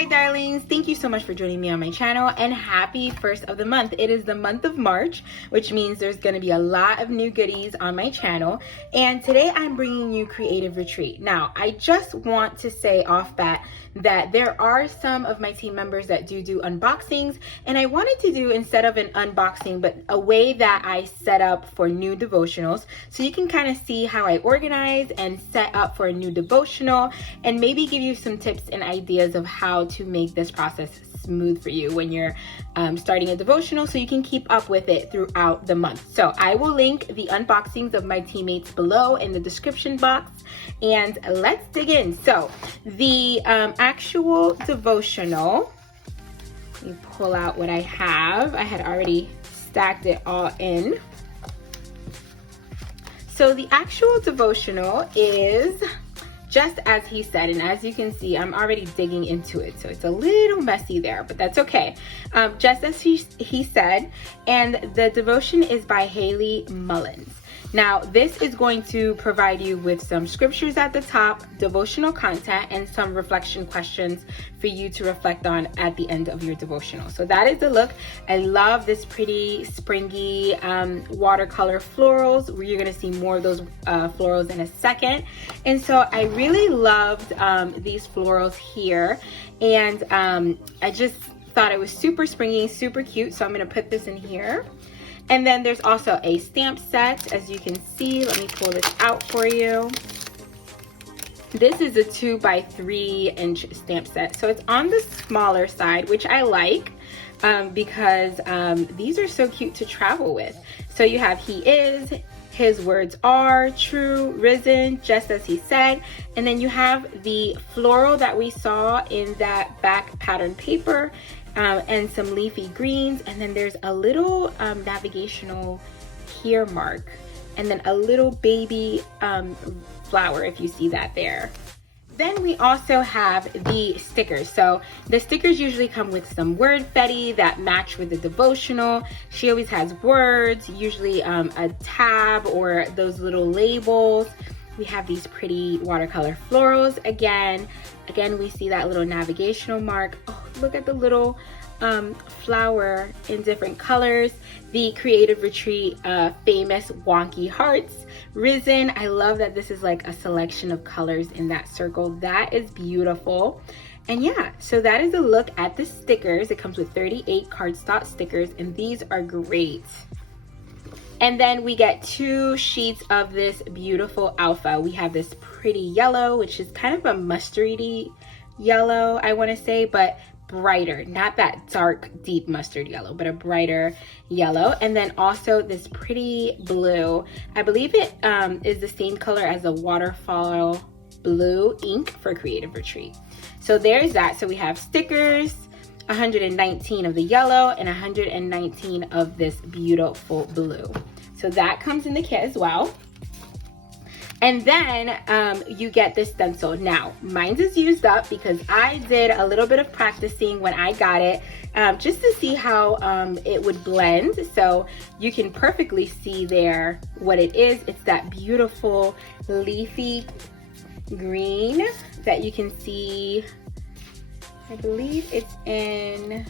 Hi darlings, thank you so much for joining me on my channel and happy first of the month. It is the month of March, which means there's going to be a lot of new goodies on my channel, and today I'm bringing you Creative Retreat. Now I just want to say off bat that there are some of my team members that do unboxings, and I wanted to do, instead of an unboxing, but a way that I set up for new devotionals, so you can kind of see how I organize and set up for a new devotional, and maybe give you some tips and ideas of how to make this process smooth for you when you're starting a devotional, so you can keep up with it throughout the month. So I will link the unboxings of my teammates below in the description box, and let's dig in. So the actual devotional, let me pull out what I have. I had already stacked it all in. So the actual devotional is just as he said, and as you can see, I'm already digging into it, so it's a little messy there, but that's okay. Just as he said, and the devotion is by Haley Mullins. Now, this is going to provide you with some scriptures at the top, devotional content, and some reflection questions for you to reflect on at the end of your devotional. So that is the look. I love this pretty springy watercolor florals. You're gonna see more of those florals in a second. And so I really loved these florals here. And I just thought it was super springy, super cute. So I'm gonna put this in here. And then there's also a stamp set, as you can see. Let me pull this out for you. This is a 2x3 inch stamp set. So it's on the smaller side, which I like because these are so cute to travel with. So you have he is, his words are, true, risen, just as he said. And then you have the floral that we saw in that back pattern paper. And some leafy greens, and then there's a little navigational here mark, and then a little baby flower, if you see that there. Then we also have the stickers. So the stickers usually come with some word fetty that match with the devotional. She always has words, usually a tab or those little labels. We have these pretty watercolor florals again. Again, we see that little navigational mark. Oh, look at the little flower in different colors. The Creative Retreat famous wonky hearts. Risen, I love that this is like a selection of colors in that circle. That is beautiful. And yeah, so that is a look at the stickers. It comes with 38 cardstock stickers, and these are great. And then we get 2 sheets of this beautiful alpha. We have this pretty yellow, which is kind of a mustardy yellow, I want to say, but brighter, not that dark, deep mustard yellow, but a brighter yellow. And then also this pretty blue. I believe it is the same color as the waterfall blue ink for Creative Retreat. So there's that. So we have stickers, 119 of the yellow and 119 of this beautiful blue. So that comes in the kit as well. And then you get this stencil. Now, mine is used up because I did a little bit of practicing when I got it, just to see how it would blend. So you can perfectly see there what it is. It's that beautiful leafy green that you can see. I believe it's in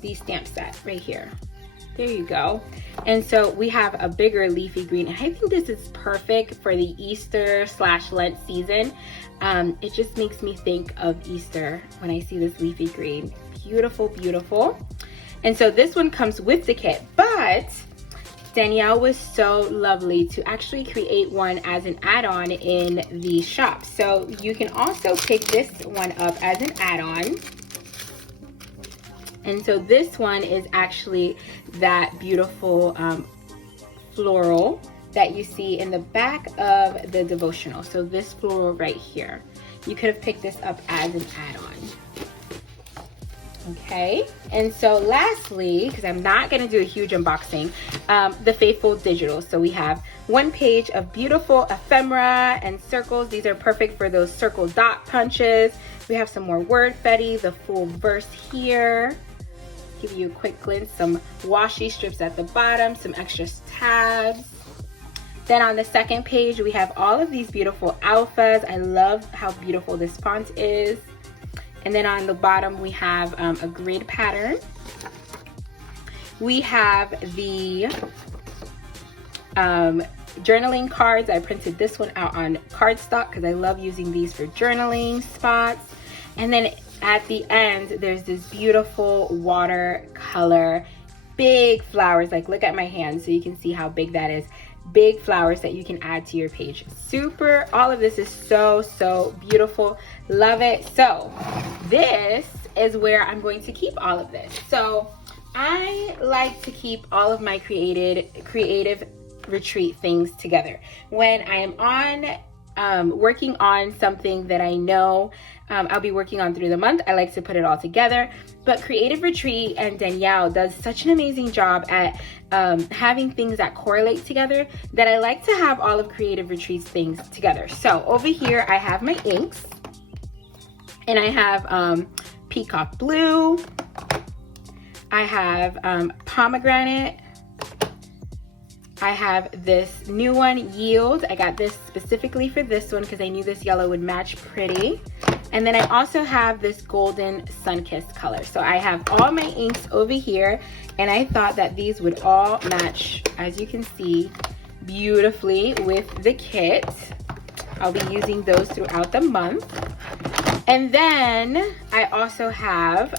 the stamp set right here. There you go. And so we have a bigger leafy green. And I think this is perfect for the Easter/Lent season. It just makes me think of Easter when I see this leafy green. Beautiful, beautiful. And so this one comes with the kit, but Danielle was so lovely to actually create one as an add-on in the shop. So you can also pick this one up as an add-on. And so this one is actually that beautiful floral that you see in the back of the devotional. So this floral right here, you could have picked this up as an add-on. Okay, and so lastly, because I'm not going to do a huge unboxing, the Faithful Digital. So we have 1 page of beautiful ephemera and circles. These are perfect for those circle dot punches. We have some more word fetty, the full verse here. Give you a quick glimpse, some washi strips at the bottom, some extra tabs. Then on the second page, we have all of these beautiful alphas. I love how beautiful this font is. And then on the bottom, we have a grid pattern. We have the journaling cards. I printed this one out on cardstock because I love using these for journaling spots. And then at the end, there's this beautiful watercolor, big flowers. Like, look at my hand so you can see how big that is. Big flowers that you can add to your page. Super, all of this is so beautiful. Love it. So this is where I'm going to keep all of this. So I like to keep all of my creative retreat things together. When I am on working on something that I know I'll be working on through the month, I like to put it all together. But Creative Retreat and Danielle does such an amazing job at having things that correlate together that I like to have all of Creative Retreat's things together. So over here I have my inks, and I have peacock blue, I have pomegranate, I have this new one, Yield. I got this specifically for this one because I knew this yellow would match pretty. And then I also have this golden sun-kissed color. So I have all my inks over here, and I thought that these would all match, as you can see, beautifully with the kit. I'll be using those throughout the month. And then I also have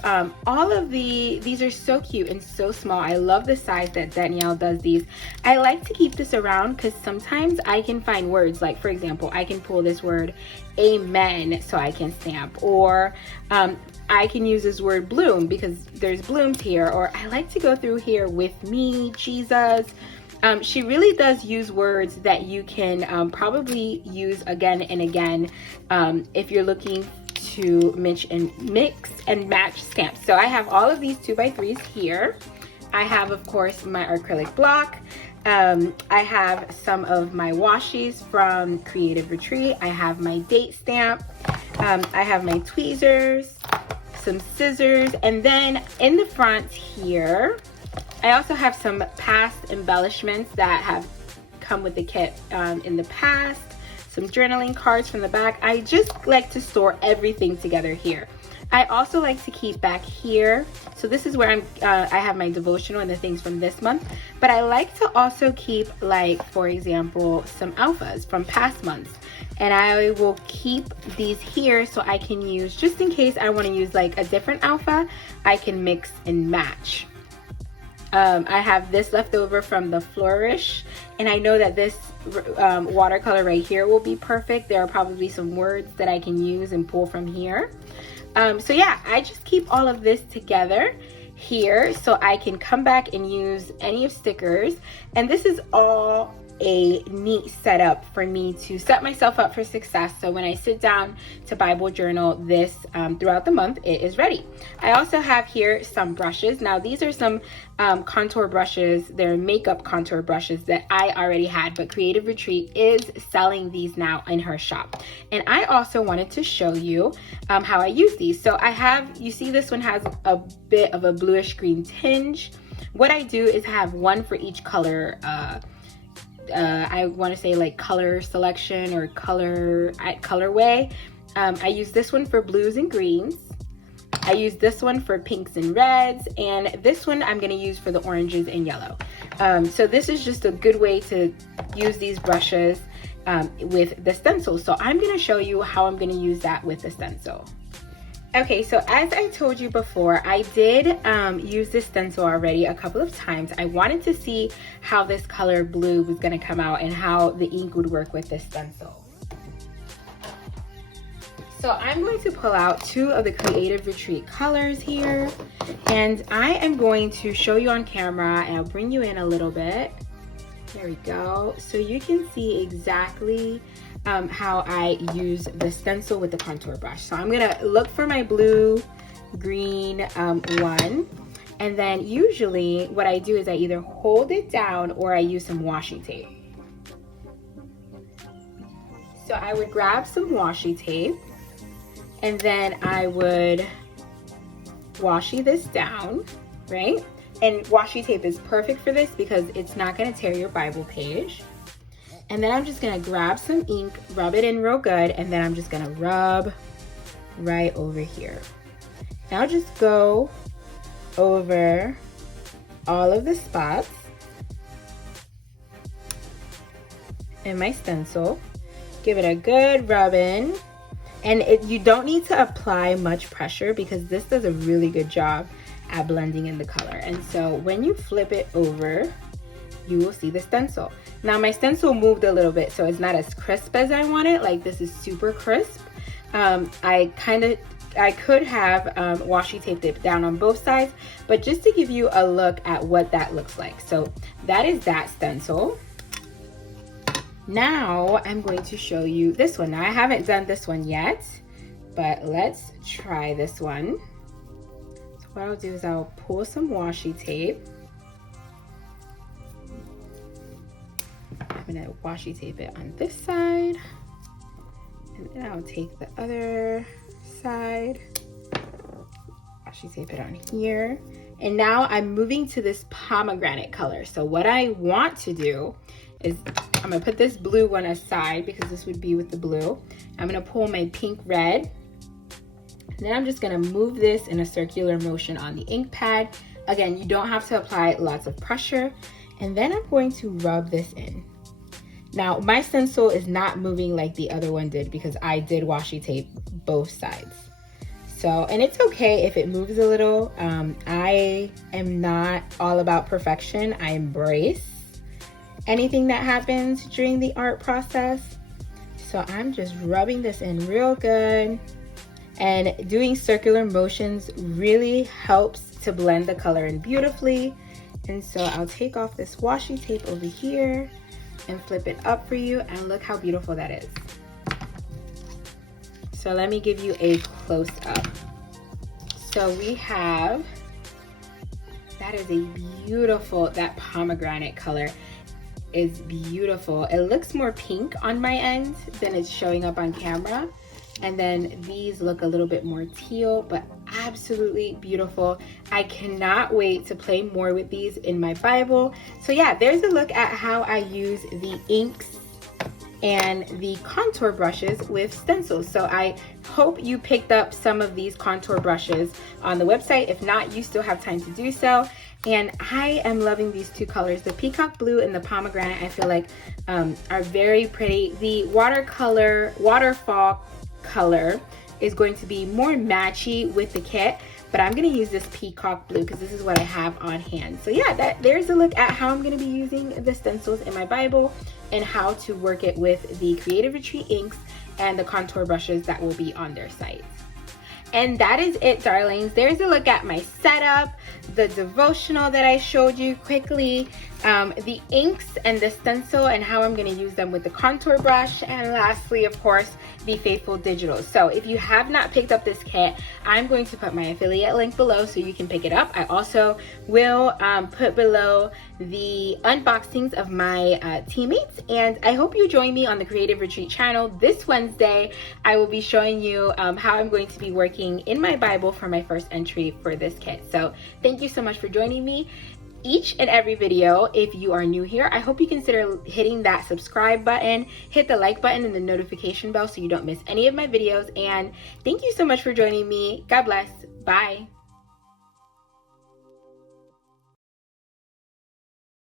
all of these are so cute and so small. I love the size that Danielle does these. I like to keep this around because sometimes I can find words, like for example, I can pull this word amen so I can stamp, or I can use this word bloom because there's blooms here, or I like to go through here with me, Jesus. She really does use words that you can probably use again and again if you're looking to mix and match stamps. So I have all of these 2x3s here. I have, of course, my acrylic block. I have some of my washies from Creative Retreat. I have my date stamp. I have my tweezers, some scissors, and then in the front here, I also have some past embellishments that have come with the kit in the past. Some journaling cards from the back. I just like to store everything together here. I also like to keep back here. So this is where I have my devotional and the things from this month. But I like to also keep, like, for example, some alphas from past months. And I will keep these here so I can use, just in case I want to use like a different alpha, I can mix and match. I have this left over from the Flourish, and I know that this watercolor right here will be perfect. There are probably some words that I can use and pull from here. So yeah, I just keep all of this together here so I can come back and use any of stickers. And this is all a neat setup for me to set myself up for success. So when I sit down to Bible journal this throughout the month, it is ready. I also have here some brushes. Now these are some contour brushes. They're makeup contour brushes that I already had, but Creative Retreat is selling these now in her shop. And I also wanted to show you how I use these. So I have, you see this one has a bit of a bluish green tinge. What I do is have one for each color. I want to say like color selection or colorway. I use this one for blues and greens. I use this one for pinks and reds, and this one I'm going to use for the oranges and yellow. So this is just a good way to use these brushes with the stencil. So I'm going to show you how I'm going to use that with the stencil. Okay, so as I told you before, I did use this stencil already a couple of times. I wanted to see how this color blue was going to come out and how the ink would work with this stencil. So I'm going to pull out two of the Creative Retreat colors here, and I am going to show you on camera, and I'll bring you in a little bit. There we go. So you can see exactly how I use the stencil with the contour brush. So I'm gonna look for my blue, green one, and then usually what I do is I either hold it down or I use some washi tape. So I would grab some washi tape, and then I would washi this down, right? And washi tape is perfect for this because it's not gonna tear your Bible page. And then I'm just gonna grab some ink, rub it in real good, and then I'm just gonna rub right over here. Now just go over all of the spots in my stencil. Give it a good rub in. And you don't need to apply much pressure because this does a really good job at blending in the color. And so when you flip it over, you will see the stencil. Now my stencil moved a little bit, so it's not as crisp as I want it. Like, this is super crisp. I could have washi taped it down on both sides, but just to give you a look at what that looks like. So that is that stencil. Now I'm going to show you this one. Now I haven't done this one yet, but let's try this one. So what I'll do is I'll pull some washi tape. I'm gonna washi tape it on this side, and then I'll take the other side, washi tape it on here. And now I'm moving to this pomegranate color. So what I want to do is I'm gonna put this blue one aside because this would be with the blue. I'm gonna pull my pink red, and then I'm just gonna move this in a circular motion on the ink pad. Again, you don't have to apply lots of pressure. And then I'm going to rub this in. Now my stencil is not moving like the other one did because I did washi tape both sides. So, and it's okay if it moves a little. I am not all about perfection. I embrace anything that happens during the art process. So I'm just rubbing this in real good, and doing circular motions really helps to blend the color in beautifully. And so I'll take off this washi tape over here and flip it up for you, and look how beautiful that is. So let me give you a close up. So we have, that is a beautiful, that pomegranate color is beautiful. It looks more pink on my end than it's showing up on camera. And then these look a little bit more teal, but absolutely beautiful. I cannot wait to play more with these in my Bible. So yeah, there's a look at how I use the inks and the contour brushes with stencils. So I hope you picked up some of these contour brushes on the website. If not, you still have time to do so. And I am loving these two colors. The peacock blue and the pomegranate, I feel like are very pretty. The waterfall color is going to be more matchy with the kit, but I'm going to use this peacock blue because this is what I have on hand. So yeah, there's a look at how I'm going to be using the stencils in my Bible and how to work it with the Creative Retreat inks and the contour brushes that will be on their site. And that is it, darlings. There's a look at my setup, the devotional that I showed you quickly, the inks and the stencil and how I'm going to use them with the contour brush, and lastly, of course, the Faithful Digitals. So if you have not picked up this kit, I'm going to put my affiliate link below so you can pick it up. I also will put below the unboxings of my teammates, and I hope you join me on the Creative Retreat channel this Wednesday. I will be showing you how I'm going to be working in my Bible for my first entry for this kit. So thank you so much for joining me. Each and every video, if you are new here, I hope you consider hitting that subscribe button, hit the like button and the notification bell so you don't miss any of my videos. And thank you so much for joining me. God bless. Bye.